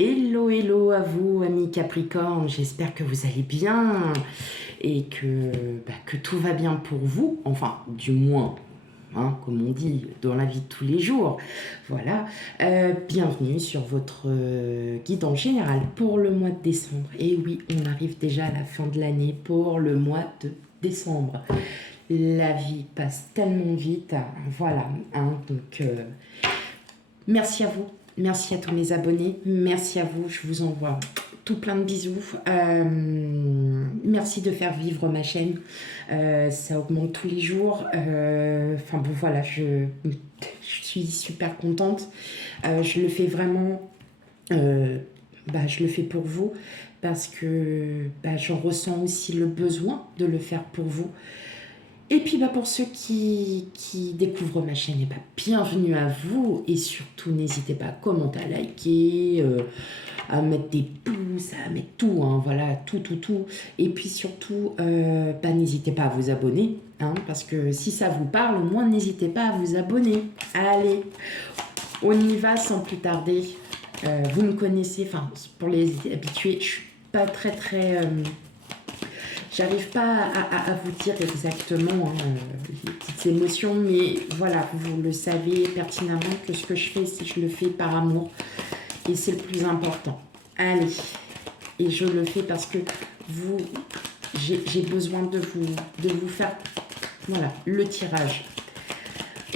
Hello, hello à vous, amis Capricorne. J'espère que vous allez bien et que tout va bien pour vous. Enfin, du moins, hein, comme on dit, dans la vie de tous les jours. Voilà. Bienvenue sur votre guide en général pour le mois de décembre. Et oui, on arrive déjà à la fin de l'année pour le mois de décembre. La vie passe tellement vite. Voilà. Hein, donc, merci à vous. Merci à tous mes abonnés. Merci à vous. Je vous envoie tout plein de bisous. Merci de faire vivre ma chaîne. Ça augmente tous les jours. Enfin bon, voilà, je suis super contente. Je le fais vraiment... je le fais pour vous parce que j'en ressens aussi le besoin de le faire pour vous. Et puis pour ceux qui découvrent ma chaîne, bienvenue à vous. Et surtout, n'hésitez pas à commenter, à liker, à mettre des pouces, à mettre tout, hein, voilà, tout. Et puis surtout, n'hésitez pas à vous abonner, hein, parce que si ça vous parle, au moins n'hésitez pas à vous abonner. Allez, on y va sans plus tarder. Vous me connaissez, enfin, pour les habitués, je suis pas très... J'arrive pas à vous dire exactement les petites émotions, mais voilà, vous le savez pertinemment que ce que je fais, c'est que je le fais par amour. Et c'est le plus important. Allez, et je le fais parce que j'ai besoin de vous faire, voilà, le tirage.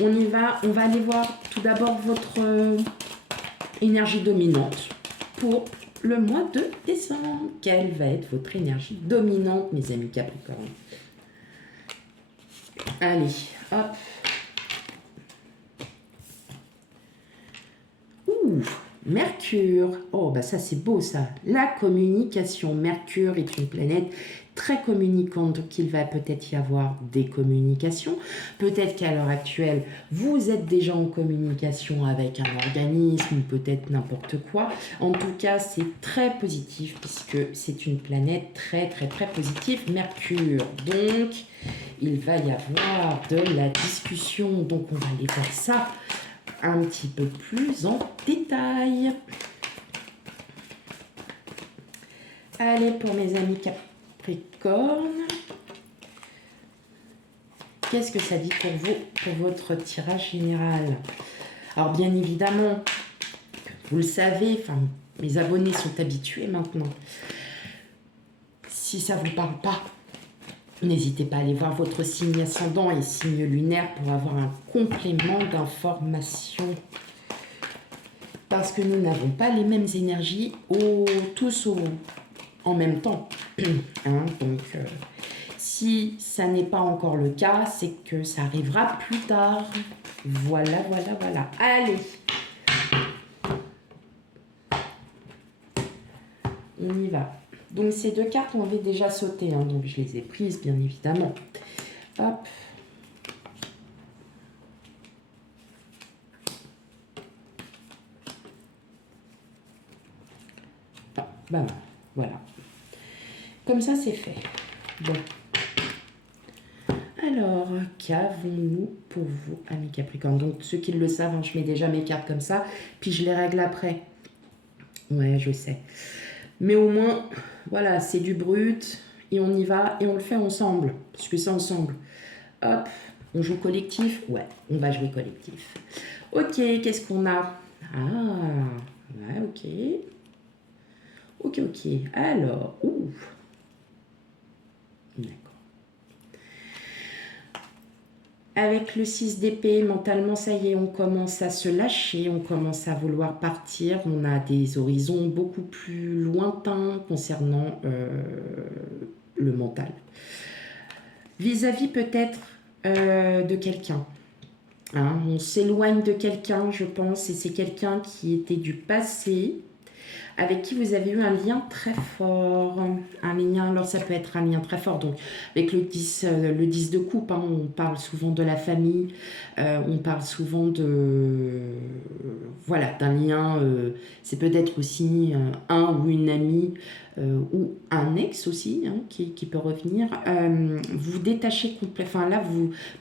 On y va, on va aller voir tout d'abord votre énergie dominante pour le mois de décembre. Quelle va être votre énergie dominante, mes amis Capricorne? Allez, hop. Ouh, Mercure. Oh, ça c'est beau ça. La communication. Mercure est une planète très communicante, donc il va peut-être y avoir des communications. Peut-être qu'à l'heure actuelle, vous êtes déjà en communication avec un organisme ou peut-être n'importe quoi. En tout cas, c'est très positif puisque c'est une planète très positive, Mercure. Donc, il va y avoir de la discussion. Donc, on va aller voir ça un petit peu plus en détail. Allez, pour mes amis Capricorne, qu'est-ce que ça dit pour vous, pour votre tirage général? Alors, bien évidemment, vous le savez, enfin, mes abonnés sont habitués maintenant. Si ça ne vous parle pas, n'hésitez pas à aller voir votre signe ascendant et signe lunaire pour avoir un complément d'information. Parce que nous n'avons pas les mêmes énergies tous en même temps. Hein, donc, si ça n'est pas encore le cas, c'est que ça arrivera plus tard. Voilà. Allez. On y va. Donc, ces deux cartes, on avait déjà sauté. Hein, donc, je les ai prises, bien évidemment. Hop. Voilà. Comme ça, c'est fait. Bon. Alors, qu'avons-nous pour vous, amis Capricorne? Donc, ceux qui le savent, hein, je mets déjà mes cartes comme ça, puis je les règle après. Ouais, je sais. Mais au moins, voilà, c'est du brut, et on y va, et on le fait ensemble, parce que c'est ensemble. Hop, on joue collectif? Ouais, on va jouer collectif. Ok, qu'est-ce qu'on a? Ouais, ok. Ok. Alors, d'accord. Avec le 6 d'épée, mentalement, ça y est, on commence à se lâcher, on commence à vouloir partir. On a des horizons beaucoup plus lointains concernant le mental. Vis-à-vis peut-être de quelqu'un. Hein, on s'éloigne de quelqu'un, je pense, et c'est quelqu'un qui était du passé, avec qui vous avez eu un lien très fort. Un lien, alors ça peut être un lien très fort. Donc, avec le 10 de coupe, hein, on parle souvent de la famille, on parle souvent d'un lien. C'est peut-être aussi un ou une amie ou un ex aussi, hein, qui peut revenir. Vous détachez complètement. Enfin là,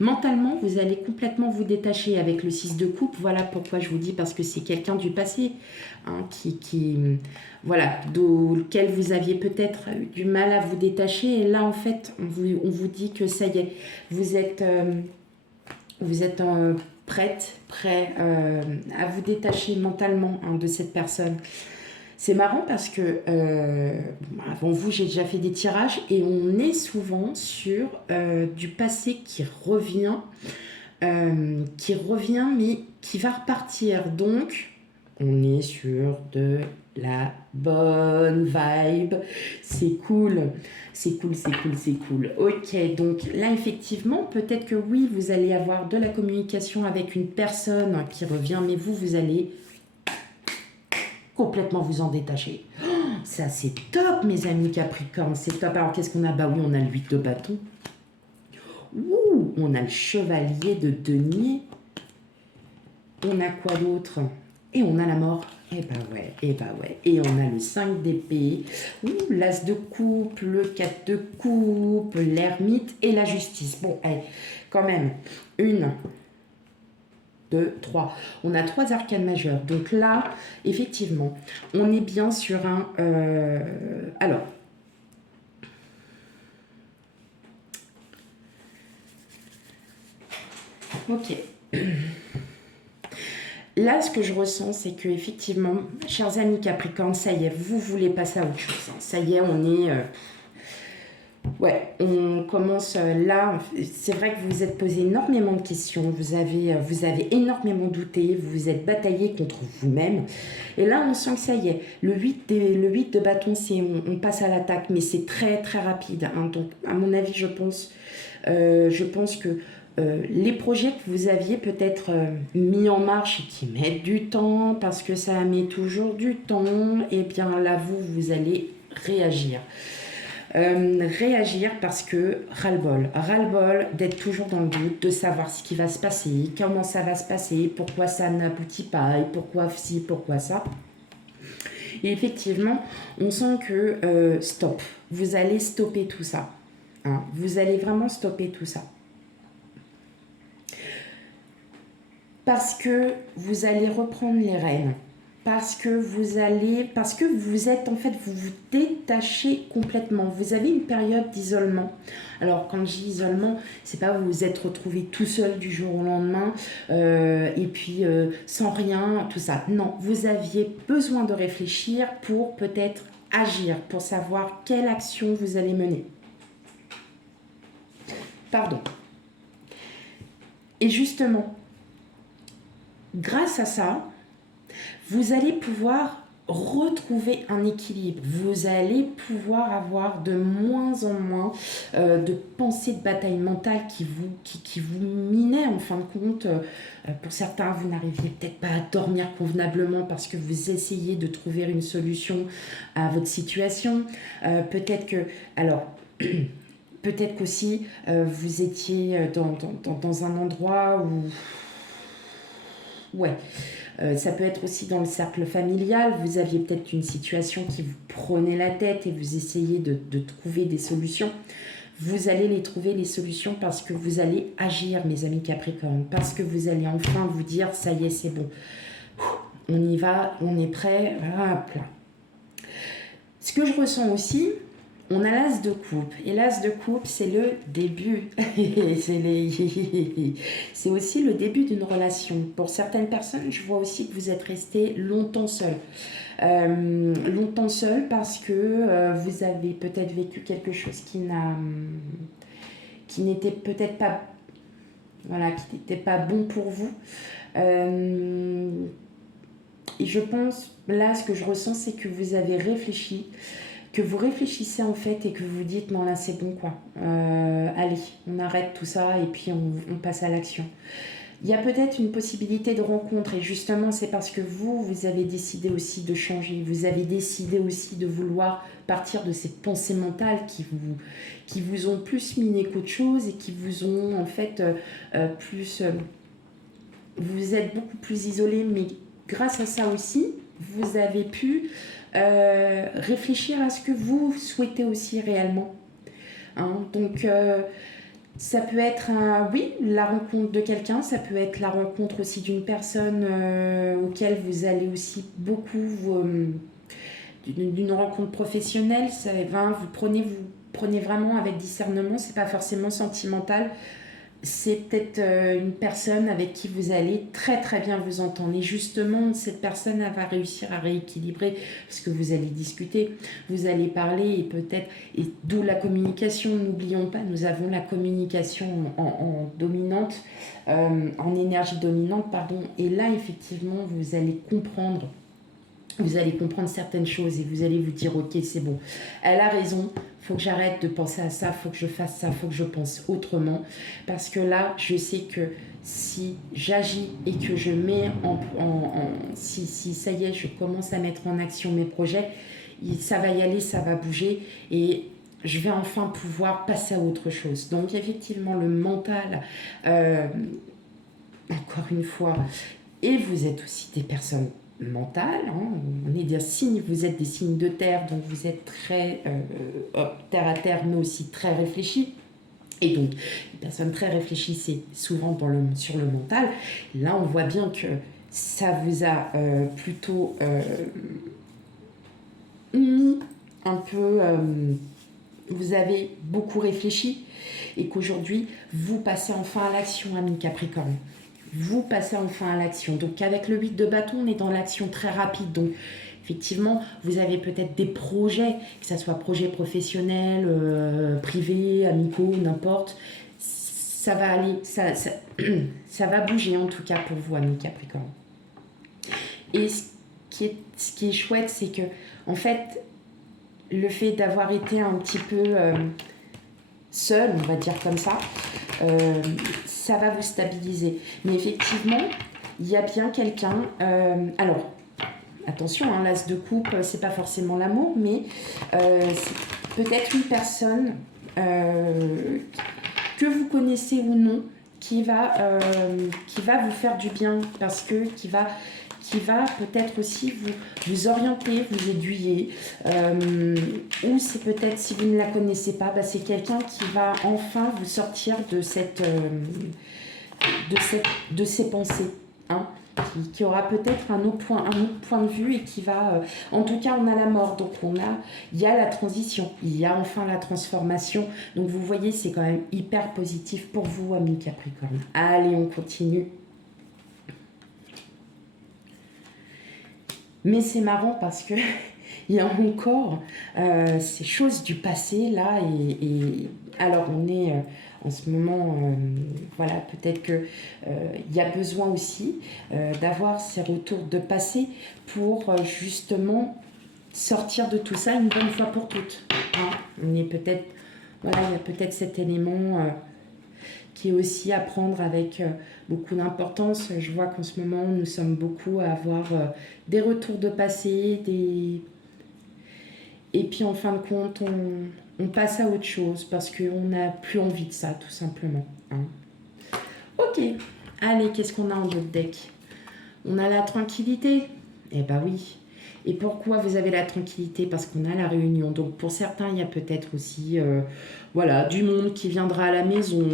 mentalement, vous allez complètement vous détacher avec le 6 de coupe. Voilà pourquoi je vous dis, parce que c'est quelqu'un du passé, hein, qui voilà, duquel vous aviez peut-être eu du mal à vous détacher. Et là, en fait, on vous dit que ça y est, vous êtes prêt à vous détacher mentalement de cette personne. C'est marrant parce que avant vous, j'ai déjà fait des tirages et on est souvent sur du passé qui revient, mais qui va repartir. Donc, on est sur de la bonne vibe. C'est cool. C'est cool, c'est cool, c'est cool. Ok, donc là, effectivement, peut-être que oui, vous allez avoir de la communication avec une personne qui revient, mais vous allez complètement vous en détacher. Oh, ça, c'est top, mes amis Capricorne, c'est top. Alors, qu'est-ce qu'on a? Bah oui, on a le 8 de bâton. Ouh, on a le chevalier de denier. On a quoi d'autre? Et on a la mort. Eh bah ouais, eh bah ouais. Et on a le 5 d'épée, l'as de coupe, le 4 de coupe, l'ermite et la justice. Bon, allez, quand même, 1, 2, 3. On a 3 arcanes majeures. Donc là, effectivement, on est bien sur un... alors, ok. Là, ce que je ressens, c'est que effectivement, chers amis Capricorne, ça y est, vous voulez passer à autre chose. Ça y est, on est... ouais, on commence là. C'est vrai que vous vous êtes posé énormément de questions. Vous avez énormément douté. Vous vous êtes bataillé contre vous-même. Et là, on sent que ça y est. Le 8 de bâton, c'est on passe à l'attaque. Mais c'est très, très rapide. Hein. Donc, à mon avis, je pense que les projets que vous aviez peut-être mis en marche et qui mettent du temps, parce que ça met toujours du temps, et bien là, vous allez réagir. Réagir parce que ras-le-bol d'être toujours dans le doute, de savoir ce qui va se passer, comment ça va se passer, pourquoi ça n'aboutit pas, et pourquoi ci, pourquoi ça. Et effectivement, on sent que stop, vous allez stopper tout ça. Hein, vous allez vraiment stopper tout ça. Parce que vous allez reprendre les rênes. Parce que vous êtes en fait, vous vous détachez complètement. Vous avez une période d'isolement. Alors quand je dis isolement, c'est pas vous vous êtes retrouvé tout seul du jour au lendemain et puis sans rien, tout ça. Non, vous aviez besoin de réfléchir pour peut-être agir, pour savoir quelle action vous allez mener. Pardon. Et justement, grâce à ça, vous allez pouvoir retrouver un équilibre. Vous allez pouvoir avoir de moins en moins de pensées de bataille mentale qui vous minaient en fin de compte. Pour certains, vous n'arriviez peut-être pas à dormir convenablement parce que vous essayez de trouver une solution à votre situation. Peut-être que... Alors... Peut-être qu'aussi, vous étiez dans un endroit où... Ouais, ça peut être aussi dans le cercle familial. Vous aviez peut-être une situation qui vous prenait la tête et vous essayez de trouver des solutions. Vous allez les trouver, les solutions, parce que vous allez agir, mes amis Capricorne. Parce que vous allez enfin vous dire, ça y est, c'est bon. On y va, on est prêt. Hop là. Ce que je ressens aussi... On a l'as de coupe. Et l'as de coupe, c'est le début. C'est aussi le début d'une relation. Pour certaines personnes, je vois aussi que vous êtes resté longtemps seul. Longtemps seul parce que vous avez peut-être vécu quelque chose qui n'était peut-être pas... Voilà, qui n'était pas bon pour vous. Et je pense, là, ce que je ressens, c'est que vous avez réfléchi, que vous réfléchissez en fait et que vous dites non là c'est bon quoi, allez on arrête tout ça et puis on passe à l'action. Il y a peut-être une possibilité de rencontre et justement c'est parce que vous avez décidé aussi de changer, vous avez décidé aussi de vouloir partir de ces pensées mentales qui vous ont plus miné qu'autre chose et qui vous ont en fait vous êtes beaucoup plus isolé, mais grâce à ça aussi vous avez pu réfléchir à ce que vous souhaitez aussi réellement. Hein, donc, ça peut être, oui, la rencontre de quelqu'un, ça peut être la rencontre aussi d'une personne auquel vous allez aussi beaucoup d'une rencontre professionnelle, vous prenez vraiment avec discernement, c'est pas forcément sentimental. C'est peut-être une personne avec qui vous allez très très bien vous entendre. Et justement, cette personne elle va réussir à rééquilibrer parce que vous allez discuter, vous allez parler et peut-être, et d'où la communication, n'oublions pas, nous avons la communication en dominante, en énergie dominante, pardon. Et là, effectivement, vous allez comprendre certaines choses et vous allez vous dire ok c'est bon, elle a raison, faut que j'arrête de penser à ça, faut que je fasse ça, faut que je pense autrement, parce que là je sais que si j'agis et que je mets si ça y est, je commence à mettre en action mes projets, ça va y aller, ça va bouger et je vais enfin pouvoir passer à autre chose. Donc effectivement le mental, encore une fois, et vous êtes aussi des personnes mentales, hein. On est des signes, vous êtes des signes de terre, donc vous êtes très terre à terre, mais aussi très réfléchis. Et donc, les personnes très réfléchies, c'est souvent sur le mental. Là, on voit bien que ça vous a plutôt mis un peu... vous avez beaucoup réfléchi et qu'aujourd'hui, vous passez enfin à l'action, ami Capricorne. Vous passez enfin à l'action. Donc avec le 8 de bâton, on est dans l'action très rapide. Donc effectivement, vous avez peut-être des projets, que ce soit projets professionnels, privés, amicaux, n'importe. Ça va aller, ça va bouger en tout cas pour vous, ami Capricorne. Et ce qui est chouette, c'est que en fait, le fait d'avoir été un petit peu seul, on va dire comme ça, ça va vous stabiliser. Mais effectivement, il y a bien quelqu'un... alors, attention, hein, l'as de coupe, c'est pas forcément l'amour, mais c'est peut-être une personne que vous connaissez ou non qui va vous faire du bien, parce que qui va peut-être aussi vous orienter, vous aiguiller, ou c'est peut-être, si vous ne la connaissez pas, c'est quelqu'un qui va enfin vous sortir de ces pensées, hein, qui aura peut-être un autre point de vue et qui va... en tout cas, on a la mort, donc il y a la transition, il y a enfin la transformation. Donc vous voyez, c'est quand même hyper positif pour vous, amis Capricorne. Allez, on continue. Mais c'est marrant parce que il y a encore ces choses du passé là et alors on est en ce moment voilà, peut-être que il y a besoin aussi d'avoir ces retours de passé pour justement sortir de tout ça une bonne fois pour toutes, hein. On est peut-être, voilà, il y a peut-être cet élément qui est aussi à prendre avec beaucoup d'importance. Je vois qu'en ce moment, nous sommes beaucoup à avoir des retours de passé, et puis en fin de compte, on passe à autre chose parce qu'on n'a plus envie de ça, tout simplement, hein. Ok, allez, qu'est-ce qu'on a en d'autres deck? On a la tranquillité. Eh ben oui. Et pourquoi vous avez la tranquillité? Parce qu'on a la réunion. Donc pour certains, il y a peut-être aussi voilà, du monde qui viendra à la maison.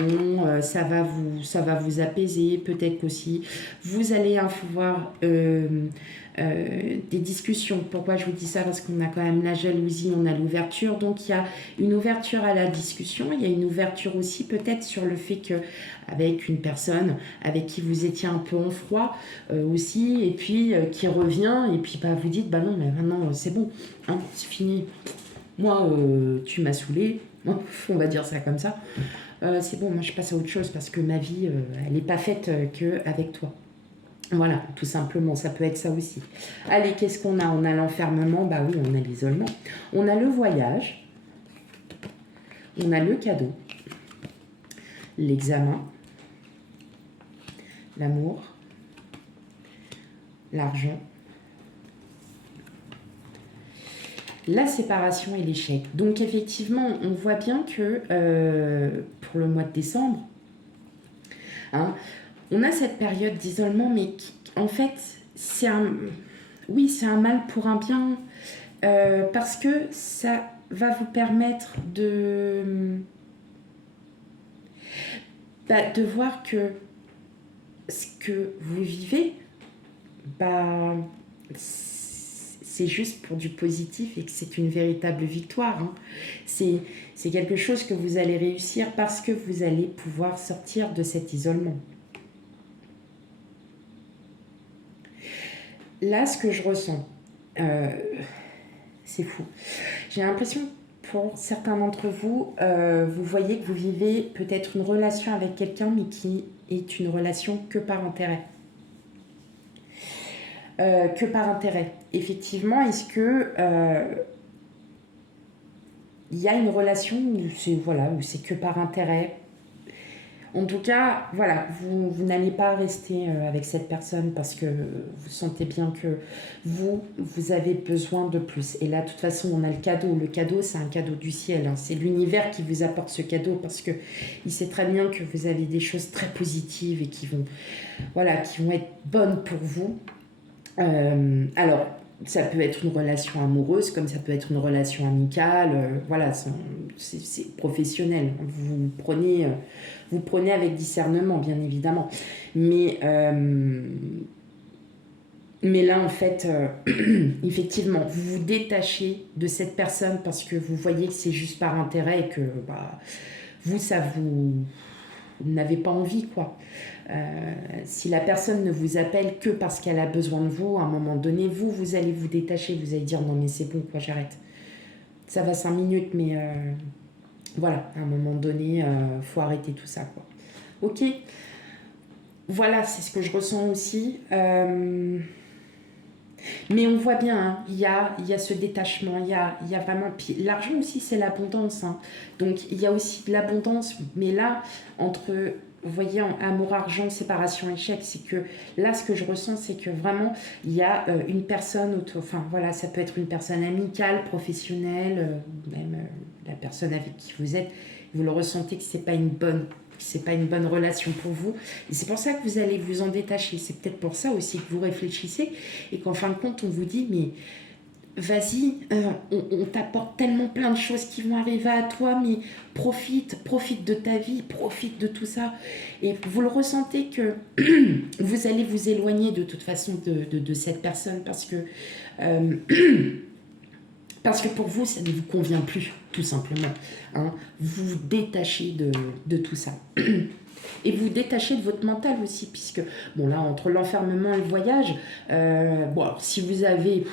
Ça va vous apaiser. Peut-être qu'aussi vous allez avoir des discussions. Pourquoi je vous dis ça? Parce qu'on a quand même la jalousie, on a l'ouverture. Donc il y a une ouverture à la discussion. Il y a une ouverture aussi peut-être sur le fait que avec une personne avec qui vous étiez un peu en froid aussi, et puis qui revient, et puis vous dites, non, mais maintenant c'est bon, hein, c'est fini. Moi, tu m'as saoulé, on va dire ça comme ça. C'est bon, moi je passe à autre chose parce que ma vie, elle n'est pas faite qu'avec toi. Voilà, tout simplement, ça peut être ça aussi. Allez, qu'est-ce qu'on a? On a l'enfermement, oui, on a l'isolement. On a le voyage, on a le cadeau, l'examen, l'amour, l'argent, la séparation et l'échec. Donc effectivement, on voit bien que pour le mois de décembre, hein, on a cette période d'isolement, mais qui, en fait, c'est un mal pour un bien, parce que ça va vous permettre de voir que ce que vous vivez, c'est juste pour du positif et que c'est une véritable victoire. Hein. C'est quelque chose que vous allez réussir parce que vous allez pouvoir sortir de cet isolement. Là, ce que je ressens, c'est fou. J'ai l'impression, pour certains d'entre vous, vous voyez que vous vivez peut-être une relation avec quelqu'un, mais qui est une relation que par intérêt. Que par intérêt. Effectivement, est-ce que il y a une relation où c'est que par intérêt? En tout cas, voilà, vous n'allez pas rester avec cette personne parce que vous sentez bien que vous avez besoin de plus. Et là, de toute façon, on a le cadeau. Le cadeau, c'est un cadeau du ciel. Hein. C'est l'univers qui vous apporte ce cadeau parce que il sait très bien que vous avez des choses très positives et qui vont être bonnes pour vous. Alors, ça peut être une relation amoureuse, comme ça peut être une relation amicale. C'est professionnel. Vous prenez avec discernement, bien évidemment. Mais là, en fait, effectivement, vous vous détachez de cette personne parce que vous voyez que c'est juste par intérêt et que vous n'avez pas envie, quoi. Si la personne ne vous appelle que parce qu'elle a besoin de vous, à un moment donné, vous allez vous détacher, vous allez dire non mais c'est bon, quoi, j'arrête. Ça va 5 minutes, mais à un moment donné, faut arrêter tout ça, quoi. Ok, voilà, c'est ce que je ressens aussi. Mais on voit bien, hein, il y a ce détachement, il y a vraiment... Puis l'argent aussi, c'est l'abondance. Hein. Donc, il y a aussi de l'abondance. Mais là, entre, vous voyez, amour, argent, séparation, échec, c'est que là, ce que je ressens, c'est que vraiment, il y a une personne autour... Enfin, voilà, ça peut être une personne amicale, professionnelle, même la personne avec qui vous êtes. Vous le ressentez que c'est pas une bonne relation pour vous. Et c'est pour ça que vous allez vous en détacher. C'est peut-être pour ça aussi que vous réfléchissez et qu'en fin de compte, on vous dit, mais vas-y, on t'apporte tellement plein de choses qui vont arriver à toi, mais profite de ta vie, profite de tout ça. Et vous le ressentez que vous allez vous éloigner de toute façon de cette personne parce que... parce que pour vous, ça ne vous convient plus, tout simplement. Hein. Vous vous détachez de tout ça. Et vous vous détachez de votre mental aussi, puisque, bon là, entre l'enfermement et le voyage, alors, si vous avez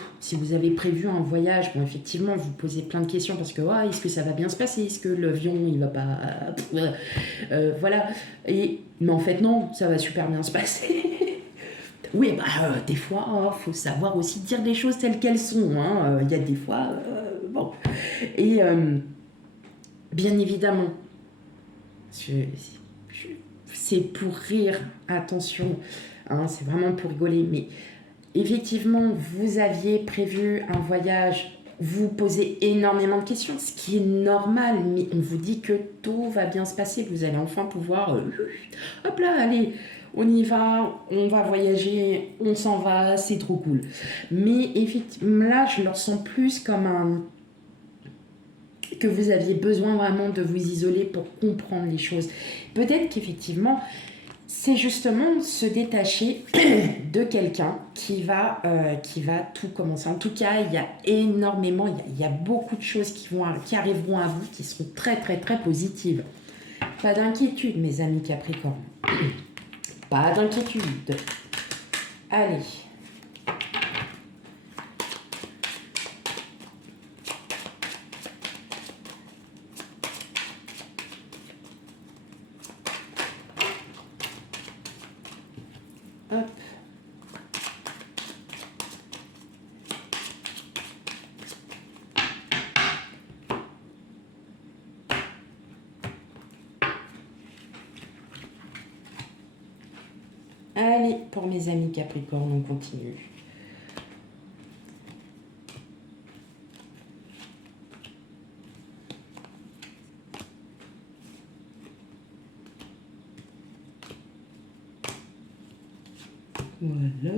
prévu un voyage, bon, effectivement, vous posez plein de questions, parce que, est-ce que ça va bien se passer? Est-ce que l'avion, il va pas... voilà. Mais en fait, non, ça va super bien se passer. Oui, des fois, faut savoir aussi dire les choses telles qu'elles sont. Il y a des fois... bon. Et bien évidemment, c'est pour rire, attention, hein, c'est vraiment pour rigoler, mais effectivement, vous aviez prévu un voyage, vous posez énormément de questions, ce qui est normal, mais on vous dit que tout va bien se passer, vous allez enfin pouvoir, hop là, allez, on y va, on va voyager, on s'en va, c'est trop cool. Mais effectivement, là, je le ressens plus comme que vous aviez besoin vraiment de vous isoler pour comprendre les choses. Peut-être qu'effectivement, c'est justement se détacher de quelqu'un qui va tout commencer. En tout cas, il y a énormément, il y a beaucoup de choses qui arriveront à vous, qui seront très, très, très positives. Pas d'inquiétude, mes amis Capricorne. Pas d'inquiétude. Allez. Hop. Allez, pour mes amis Capricorne, on continue. Voilà.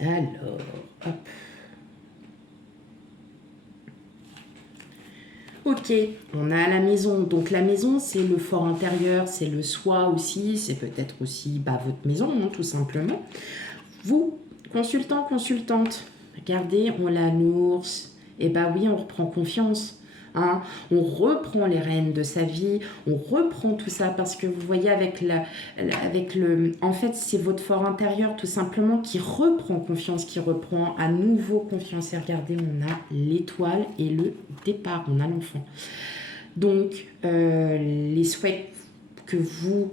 Alors, hop. Ok. bouquet, on a la maison. Donc la maison, c'est le fort intérieur, c'est le soi aussi, c'est peut-être aussi votre maison, hein, tout simplement. Vous, consultant, consultante, regardez, on l'a l'ours, et oui, on reprend confiance. Hein, on reprend les rênes de sa vie, on reprend tout ça parce que vous voyez en fait c'est votre fort intérieur tout simplement qui reprend confiance, qui reprend à nouveau confiance. Et regardez, on a l'étoile et le départ, on a l'enfant. Donc les souhaits que vous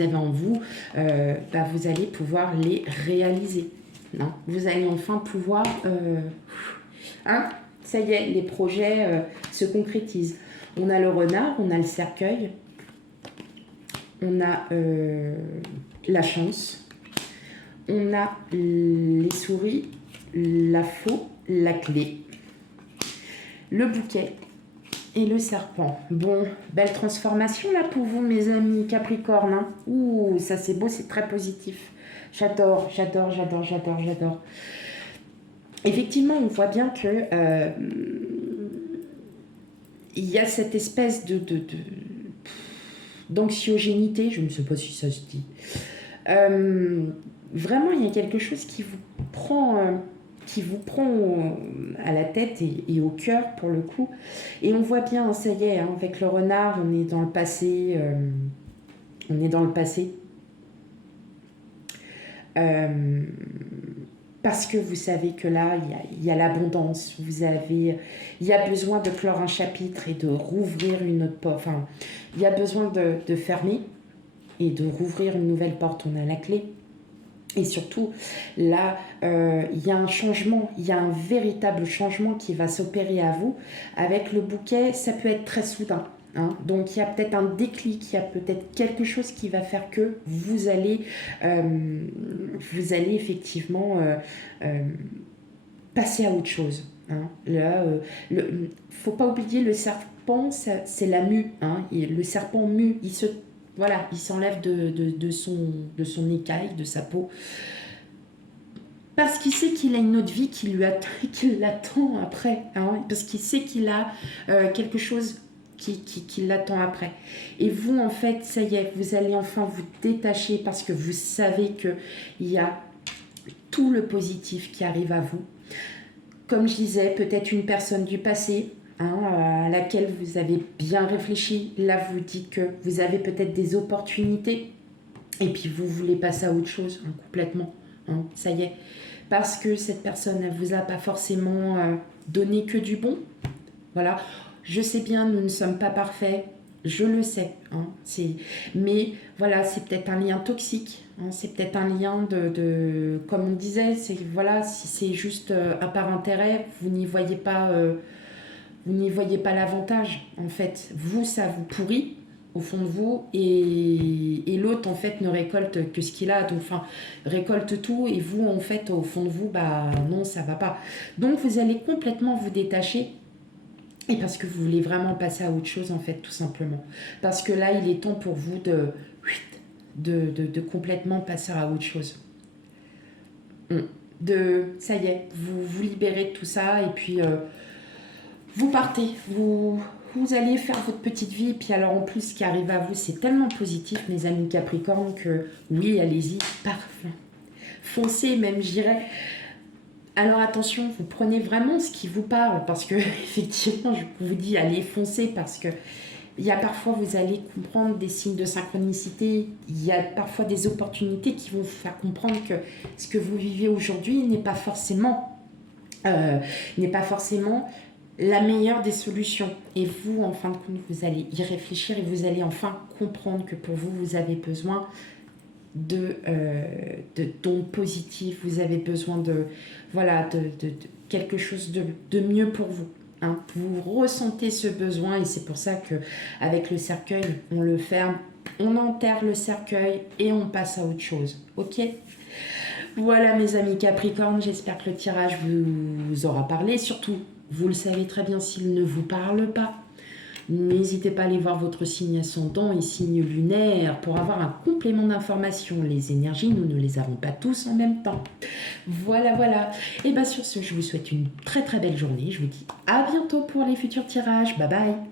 avez en vous, vous allez pouvoir les réaliser. Non, vous allez enfin pouvoir ça y est, les projets se concrétisent. On a le renard, on a le cercueil, on a la chance, on a les souris, la faux, la clé, le bouquet et le serpent. Bon, belle transformation là pour vous, mes amis Capricorne. Hein. Ouh, ça c'est beau, c'est très positif. J'adore. Effectivement, on voit bien que il y a cette espèce d'anxiogénité, je ne sais pas si ça se dit. Vraiment, il y a quelque chose qui vous prend à la tête et au cœur pour le coup. Et on voit bien, ça y est, hein, avec le renard, on est dans le passé. Parce que vous savez que là, il y a l'abondance, il y a besoin de clore un chapitre et de rouvrir une autre porte. Enfin, il y a besoin de fermer et de rouvrir une nouvelle porte, on a la clé. Et surtout, là, il y a un changement, il y a un véritable changement qui va s'opérer à vous. Avec le bouquet, ça peut être très soudain. Hein. Donc, il y a peut-être un déclic, il y a peut-être quelque chose qui va faire que vous allez effectivement passer à autre chose. Hein. Là, faut pas oublier, le serpent, c'est la mue. Hein. Et le serpent mue, il s'enlève de son écaille, de sa peau. Parce qu'il sait qu'il a une autre vie qui l'attend après. Hein. Parce qu'il sait qu'il a quelque chose qui l'attend après. Et vous, en fait, ça y est, vous allez enfin vous détacher parce que vous savez qu'il y a tout le positif qui arrive à vous. Comme je disais, peut-être une personne du passé, à laquelle vous avez bien réfléchi. Là, vous dites que vous avez peut-être des opportunités et puis vous voulez passer à autre chose, complètement. Ça y est. Parce que cette personne, elle vous a pas forcément donné que du bon. Voilà. Je sais bien, nous ne sommes pas parfaits. Je le sais. Mais voilà, c'est peut-être un lien toxique. C'est peut-être un lien comme on disait, si c'est juste par intérêt, vous n'y voyez pas l'avantage. En fait, vous, ça vous pourrit au fond de vous et l'autre, en fait, ne récolte que ce qu'il a. Donc, récolte tout et vous, en fait, au fond de vous, non, ça va pas. Donc, vous allez complètement vous détacher. Et parce que vous voulez vraiment passer à autre chose, en fait, tout simplement. Parce que là, il est temps pour vous de complètement passer à autre chose. Ça y est, vous libérez de tout ça et puis vous partez. Vous allez faire votre petite vie. Et puis alors, en plus, ce qui arrive à vous, c'est tellement positif, mes amis Capricorne, que oui, allez-y, parfait. Foncez, même, je dirais... Alors attention, vous prenez vraiment ce qui vous parle parce que effectivement, je vous dis allez foncer parce que il y a parfois vous allez comprendre des signes de synchronicité, il y a parfois des opportunités qui vont vous faire comprendre que ce que vous vivez aujourd'hui n'est pas forcément la meilleure des solutions. Et vous, en fin de compte, vous allez y réfléchir et vous allez enfin comprendre que pour vous, vous avez besoin de dons positifs, vous avez besoin de quelque chose de mieux pour vous. Vous ressentez ce besoin et c'est pour ça qu'avec le cercueil, on le ferme, on enterre le cercueil et on passe à autre chose. Ok ? Voilà mes amis Capricorne, j'espère que le tirage vous aura parlé. Surtout, vous le savez très bien s'il ne vous parle pas. N'hésitez pas à aller voir votre signe ascendant et signe lunaire pour avoir un complément d'information. Les énergies, nous ne les avons pas tous en même temps. Voilà, voilà. Et bien sur ce, je vous souhaite une très très belle journée. Je vous dis à bientôt pour les futurs tirages. Bye bye.